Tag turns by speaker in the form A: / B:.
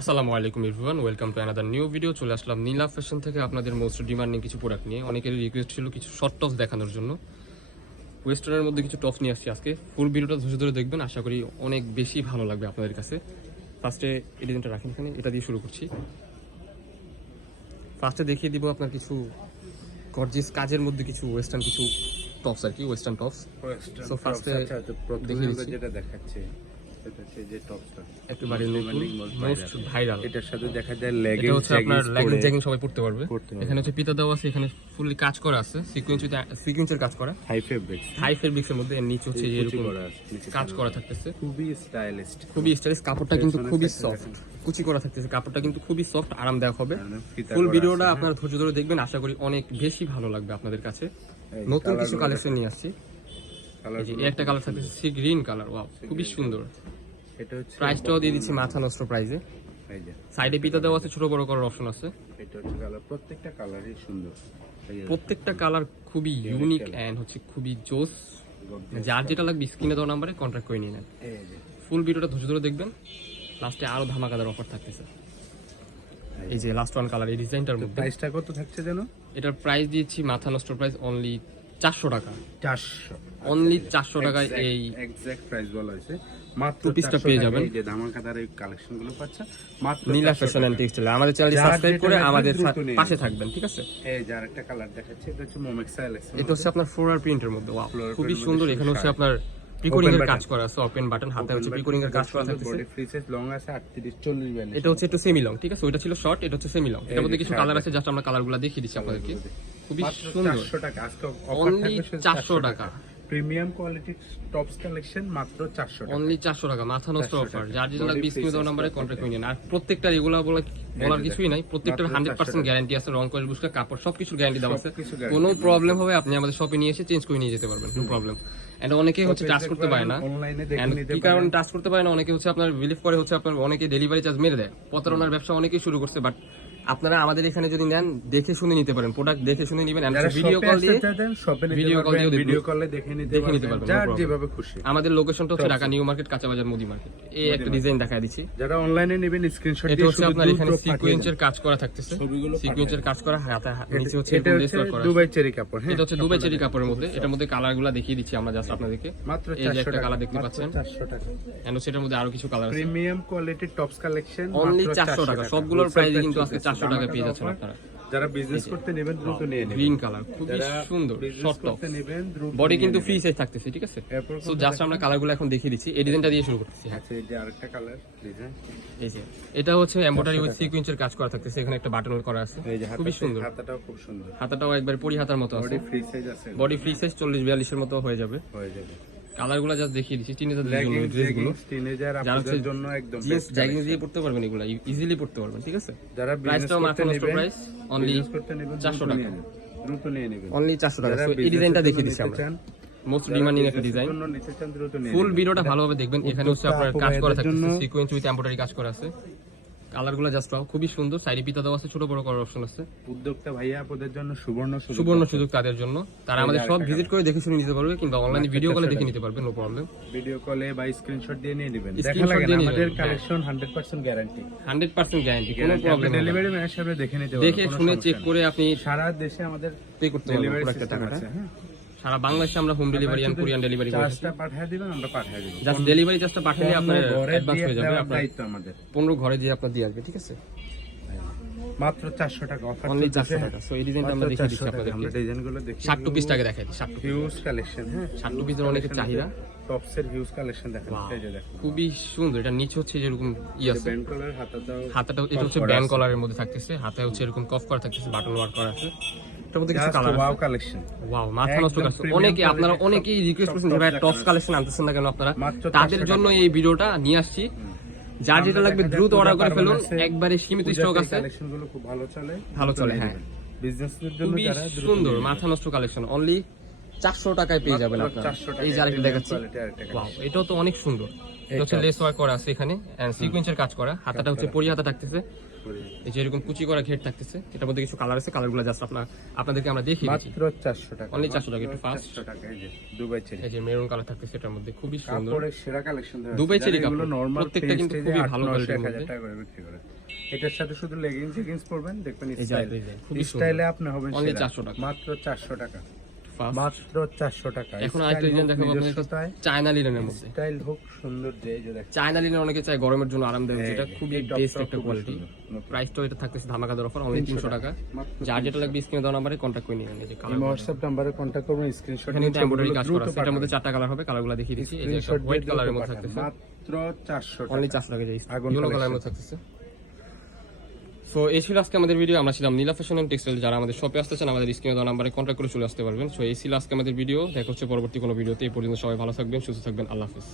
A: আসসালামু আলাইকুম Irfan welcome to another new video চলে আসলাম নীলা ফ্যাশন থেকে আপনাদের মোস্ট ডিমান্ডিং কিছু প্রোডাক্ট নিয়ে। অনেকের রিকোয়েস্ট ছিল কিছু শর্ট টপস দেখানোর জন্য। ওয়েস্টার্নের মধ্যে কিছু টপস নিয়ে আসছি আজকে। ফুল ভিডিওটা ধৈর্য ধরে দেখবেন। আশা করি অনেক বেশি ভালো লাগবে আপনাদের কাছে। ফার্স্টে এই ডিজাইনটা রাখেন এখানে। এটা দিয়ে শুরু করছি। ফার্স্টে দেখিয়ে দিব আপনার কিছু গর্জিয়াস কাজের মধ্যে কিছু ওয়েস্টার্ন কিছু টপস আর কি ওয়েস্টার্ন টপস first এ দেখিয়ে দিচ্ছি।
B: যেটা দেখাচ্ছে। সেটা হচ্ছে যে টপসটা
A: একেবারে
B: Most
A: নতুন
B: demanding, most
A: মোস্ট ভাইরাল
B: এটার সাথে দেখা যায়
A: এটা হচ্ছে আপনার লেগিংস জ্যাগিং সবাই পড়তে পারবে। এখানে হচ্ছে পিতা দেওয়া আছে এখানে ফুললি কাজ করা আছে সিকোয়েন্স সিকোয়েন্সের কাজ করা।
B: হাই ফেব্রিক্স
A: হাই ফেব্রিক্স এর মধ্যে এর নিচে হচ্ছে এরকম
B: করা আছে নিচে
A: কাজ করা থাকতেছে।
B: খুবই স্টাইলিস্ট
A: খুবই স্টাইলিশ কাপড়টা কিন্তু খুবই সফট কুচি করা থাকতেছে কাপড়টা কিন্তু খুবই সফট আরামদায়ক হবে। ফুল ভিডিওটা আপনার ধৈর্য ধরে দেখবেন আশা করি অনেক বেশি ভালো লাগবে আপনাদের কাছে। নতুন কিছু কালেকশন নিয়ে আসছি। একটা কালার থাকতেছে সি গ্রিন কালার ওয়াও খুবই সুন্দর।
B: এটা হচ্ছে
A: প্রাইসটাও দিয়ে দিচ্ছি মাথা নষ্ট প্রাইসে
B: এই যে।
A: সাইডে পিতা দেওয়া আছে ছোট বড় করার অপশন আছে।
B: এটা হচ্ছে কালার প্রত্যেকটা কালারই সুন্দর।
A: প্রত্যেকটা কালার খুবই ইউনিক এন্ড হচ্ছে খুবই জোস। যার যেটা লাগবে স্ক্রিনে দেওয়া নাম্বারে কন্ট্যাক্ট করে নিয়ে নেন। ফুল ভিডিওটা ধৈর্য ধরে দেখবেন। লাস্টে আরও ধামাকাদার অফার থাকতেছে। এই যে লাস্ট ওয়ান কালার এই ডিজাইনটার মধ্যে।
B: প্রাইসটা কত থাকছে জানো
A: এটার প্রাইস দিয়েছি মাথা নষ্ট প্রাইস অনলি চারশো টাকা।
B: চারশো।
A: অনলি চারশো টাকায় এই
B: এক্সাক্ট প্রাইস বলা হয়েছে। মাত্র
A: Two piece টা
B: 400
A: পেয়ে যাবেন।
B: এই যে ধামাকাদার এই কালেকশনগুলো পাচ্ছে মাত্র
A: নীলা ফ্যাশন টেক্সটাইল আমাদের চ্যানেলটি সাবস্ক্রাইব করে আমাদের পাশে থাকবেন ঠিক আছে?
B: এই যে আরেকটা কালার দেখাচ্ছে এটা হচ্ছে মোমেক্সা এলেক্স
A: এটা হচ্ছে আপনার ফ্লোরাল প্রিন্টের মধ্যে। Wow, খুবই সুন্দর। এখানে হচ্ছে আপনার পিকোরিং এর কাজ করা আছে ওপেন বাটন হাতে হচ্ছে পিকোরিং এর কাজ করা থাকতেছে।
B: বডি ফ্রি সাইজ লং আছে 38 40 42
A: এটা হচ্ছে একটু সেমি লং ঠিক আছে? ওইটা ছিল শর্ট এটা হচ্ছে সেমি লং এটার মধ্যে কিছু কালার আছে জাস্ট আমরা কালারগুলো দেখিয়ে দিচ্ছি আপনাদেরকে। খুবই সুন্দর।
B: 400 টাকা। আজকে অফার থাকবে শুধু
A: চারশো টাকা।
B: প্রিমিয়াম কোয়ালিটির টপস কালেকশন মাত্র 400 টাকা।
A: অনলি চারশো টাকা মাথা নষ্ট অফার
B: টাকা।
A: যার যেটা
B: Body
A: লাগবে
B: free
A: স্ক্রিনে দেওয়া
B: size
A: কন্ট্যাক্ট করে নিন। আর প্রত্যেকটা এগুলো বলে বলার কিছুই নাই। প্রত্যেকটার
B: মাত্র
A: হান্ড্রেড
B: 400
A: পার্সেন্ট
B: টাকা।
A: গ্যারান্টি আছে রং বুঝতে কাপড় সবকিছুর গ্যারান্টি দেওয়া আছে। কোনো প্রবলেম হবে আপনি আমাদের শপে নিয়ে এসে চেঞ্জ করে নিয়ে যেতে পারবেন নো প্রবলেম এন্ড অনেকে হচ্ছে টাচ করতে পারে না। কি। কারণে টাচ করতে পারে না? অনেকে হচ্ছে আপনার বিলিভ করে হচ্ছে আপনার অনেকে ডেলিভারি চার্জ মেরে দেয়। প্রতারণার ব্যবসা অনেকেই শুরু করছে বাট আপনারা আমাদের এখানে যদি নেন দেখে শুনে নিতে পারেন। প্রোডাক্ট দেখে শুনে নেবেন ভিডিও কল দিয়ে video call
B: পারবেন ভিডিও কলে দেখে নিতে
A: দেখে নিতে
B: পারবেন যার যেভাবে খুশি।
A: আমাদের লোকেশনটা হচ্ছে ঢাকা নিউ মার্কেট কাঁচাবাজার মুদি মার্কেট এই একটা ডিজাইন দেখা দিচ্ছি।
B: যারা অনলাইনে নেবেন স্ক্রিনশট দিয়ে
A: হচ্ছে আপনার এখানে। সিকোয়েন্সের কাজ করা থাকতেছে।
B: ছবিগুলো
A: সিকোয়েন্সের কাজ করা হাতে নিচে হচ্ছে
B: এটা হচ্ছে। দুবাই চেরি কাপড় হ্যাঁ?
A: এটা হচ্ছে দুবাই চেরি কাপড়ের মধ্যে। এটার মধ্যে কালারগুলো দেখিয়ে দিচ্ছি আমরা জাস্ট আপনাদেরকে।
B: মাত্র
A: এই যে
B: 400
A: একটা
B: টাকা
A: কালার দেখতে পাচ্ছেন।
B: 400 টাকা।
A: এন্ড সেটার মধ্যে আরও কিছু কালার আছে।
B: প্রিমিয়াম কোয়ালিটির টপস কালেকশন
A: অনলি চারশো টাকা। সবগুলোর প্রাইস কিন্তু আজকে চারশো টাকা পেয়ে যাচ্ছেন আপনারা।
B: যারা বিজনেস করতে নেবেন দ্রুত নিয়ে নেবেন।
A: গ্রিন কালার সুন্দর শর্ট টপ
B: নেবেন
A: বডি কিন্তু ফ্রি সাইজ থাকতেছে ঠিক আছে? সো জাস্ট আমরা কালারগুলো এখন দেখিয়ে দিচ্ছি। এই ডিজাইনটা দিয়ে শুরু করতেছি। হ্যাঁ
B: আচ্ছা এই যে আরেকটা কালার ডিজাইন
A: এই যে এটা হচ্ছে এমব্রয়ডারি উইথ সিকোয়েন্সের কাজ করা থাকতেছে। এখানে একটা বাটন করা আছে। খুবই সুন্দর।
B: হাতাটাও খুব সুন্দর।
A: হাতাটাও একবার পরি হাতার মতো আছে।
B: বডি ফ্রি সাইজ আছে।
A: বডি ফ্রি সাইজ চল্লিশ বিয়াল্লিশের মতো হয়ে যাবে।
B: হয়ে যাবে।
A: কালারগুলো জাস্ট দেখিয়ে দিচ্ছি
B: লেগিংস
A: ড্রেসগুলো
B: টিনেজার আপনাদের জন্য একদম best
A: জ্যাগিং দিয়ে পড়তে পারবেন এগুলো ইজিলি পড়তে পারবেন ঠিক আছে?
B: যারা
A: প্রাইসটাও নষ্ট প্রাইস অনলি
B: বিজনেস করতে নেবেন
A: চারশো
B: দ্রুত
A: টাকা
B: দ্রুত নিয়ে নেবেন।
A: অনলি চারশো টাকা।
B: যারা
A: এই ডিজাইনটা দেখিয়ে দিচ্ছি আমরা। মোস্ট ডিমান্ডিং একটা ডিজাইন ফুল। ভিডিওটা ভালোভাবে দেখবেন। এখানে হচ্ছে আপনার কাজ করা থাকতেছে সিকোয়েন্স উইথ কাজ করা আছে। কালারগুলো জাস্ট খুবই সুন্দর। সাইডে পিতা দেওয়া আছে ছোট বড় করার অপশন আছে।
B: উদ্যোক্তা ভাইয়া আপনাদের জন্য সুবর্ণ
A: সুবর্ণ সুযোগ তাদের জন্য। তারা আমাদের সব ভিজিট করে দেখে শুনে নিতে পারবে কিংবা অনলাইনে ভিডিও কলে দেখে নিতে পারবে নো প্রবলেম
B: ভিডিও কলে বা স্ক্রিনশট দিয়ে নিয়ে নেবেন। দেখা লাগে না, আমাদের collection 100% guarantee
A: hundred percent guarantee কোনো প্রবলেম
B: ডেলিভারি ম্যান হিসেবে দেখে নিতে পারবেন
A: দেখে
B: কোনো
A: শুনে
B: সমস্যা
A: চেক
B: নেই।
A: করে আপনি
B: সারা দেশে আমাদের
A: পে করতে পারবেন
B: ডেলিভারি
A: প্রোডাক্টের
B: সিস্টেম
A: টাকাটা।
B: আছে হ্যাঁ।
A: সারা বাংলাদেশে আমরা home delivery and courier delivery করি
B: চার্জটা পাঠিয়ে দিবেন আমরা পাঠিয়ে দেব।
A: জাস্ট ডেলিভারি চার্জটা পাঠালে আপনার অ্যাডভান্স হয়ে যাবে আপনার
B: দায়িত্ব আমাদের।
A: পনেরো ঘরে দিয়ে আপনার দিয়ে আসবে ঠিক আছে?
B: মাত্র 400 টাকা অফার
A: অনলি চারশো টাকা। সো এই ডিজাইনটা আমরা দেখিয়ে দিচ্ছি
B: আমরা ডিজাইনগুলো দেখি
A: ষাট টু পিস টাকা দেখাই দিই ষাট
B: হিউজ কালেকশন হ্যাঁ?
A: ষাট টু পিসের অনেকের চাহিদা।
B: টপসের হিউজ কালেকশন
A: খুবই সুন্দর। এটা নিচে হচ্ছে যেরকম ই আছে।
B: ব্যান্ড কলার হাতাটাও
A: হাতাটা এটা হচ্ছে ব্যান্ড কলারের মধ্যে থাকতেছে। হাতে হচ্ছে এরকম কফ করা থাকতেছে বাটন ওয়ার্ক করা আছে। এটার মধ্যে কিছু কালার
B: ওয়াও কালেকশন
A: ওয়াও মাথা নষ্ট
B: একদম
A: অনেকে আপনারা অনেকেই রিকোয়েস্ট করছেন ভাই টপস কালেকশন আনতেছেন না কেন আপনারা? তাদের জন্য এই ভিডিওটা নিয়ে আসছি। যার যেটা লাগবে দ্রুত অর্ডার করে ফেলুন। একবারে সীমিত স্টক আছে।
B: খুব ভালো চলে।
A: ভালো চলে, হ্যাঁ।
B: বিজনেসের জন্য
A: খুবই
B: যারা
A: সুন্দর মাথা নষ্ট কালেকশন অনলি চারশো টাকায় পেয়ে যাবেন আপনারা। এই যে আরেকটা দেখাচ্ছি। ওয়াও এটাও তো অনেক সুন্দর। এটা হচ্ছে লেস ওয়ার্ক করা আছে এখানে। এন্ড সিকোয়েন্সের কাজ করা। হাতাটা হচ্ছে পরি হাতা থাকতেছে। এই যে এরকম কুচি করা ঘের থাকতেছে এটার মধ্যে কিছু কালার আছে কালারগুলো জাস্ট আপনার আপনাদেরকে আমরা দেখিয়ে দিচ্ছি
B: মাত্র চারশো টাকা
A: Only 400 টাকা, একটু fast।
B: চারশো টাকা এই যে দুবাই চেরি
A: এই যে মেরুন কালার থাকতেছে এটার মধ্যে খুবই সুন্দর
B: কাপড়ের সেরা কালেকশন
A: দুবাই চেরি কাপড়।
B: নরমাল
A: প্রত্যেকটা কিন্তু খুবই ভালো কোয়ালিটির মধ্যে।
B: টাকা করে বিক্রি করে এটার সাথে শুধু লেগিংস লেগিংস পরবেন দেখবেন স্টাইল
A: খুবই।
B: স্টাইলে আপনি হবেন সেরা।
A: 400 টাকা।
B: মাত্র চারশো টাকা
A: Fast।
B: মাত্র চারশো টাকা।
A: এখন আরেকটা ডিজাইন দেখাবো আপনাদের চায়না লিনেনের মধ্যে।
B: স্টাইল হোক সুন্দর যে যে
A: চায়না লিনেন অনেকে চায় গরমের জন্য আরামদায়ক
B: হ্যাঁ,
A: যেটা খুবই বেস্ট একটা কোয়ালিটি। প্রাইসটাও এটা থাকতেছে ধামাকাদার অফার অনলি তিনশো টাকা। যার যেটা লাগবে স্ক্রিনে দেওয়া নাম্বারে কন্ট্যাক্ট করে নিবেন এই যে কালার
B: হোয়াটসঅ্যাপ নাম্বারে কন্ট্যাক্ট করবেন স্ক্রিনশট
A: এখানে এমব্রয়ডারি কাজ করা আছে। এটার মধ্যে চারটা কালার হবে কালারগুলো দেখিয়ে দিচ্ছি। এই যে হোয়াইট কালারের মধ্যে থাকতেছে।
B: মাত্র চারশো
A: অনলি
B: টাকা।
A: চারশো টাকা যাই
B: আগুন
A: কালারের মধ্যে থাকতেছে। সো এই ছিল আজকে আমাদের ভিডিও আমরা ছিলাম নীলা ফ্যাশন অ্যান্ড টেক্সটাইল যারা আমাদের শপে আসতে চান আমাদের স্ক্রিনে দেওয়া নাম্বারে কন্ট্যাক্ট করে চলে আসতে পারবেন। সো এই ছিল আজকে আমাদের ভিডিও দেখা হচ্ছে পরবর্তী কোনো ভিডিওতে এই পর্যন্ত সবাই ভালো থাকবেন, সুস্থ থাকবেন। আল্লাহ হাফিজ।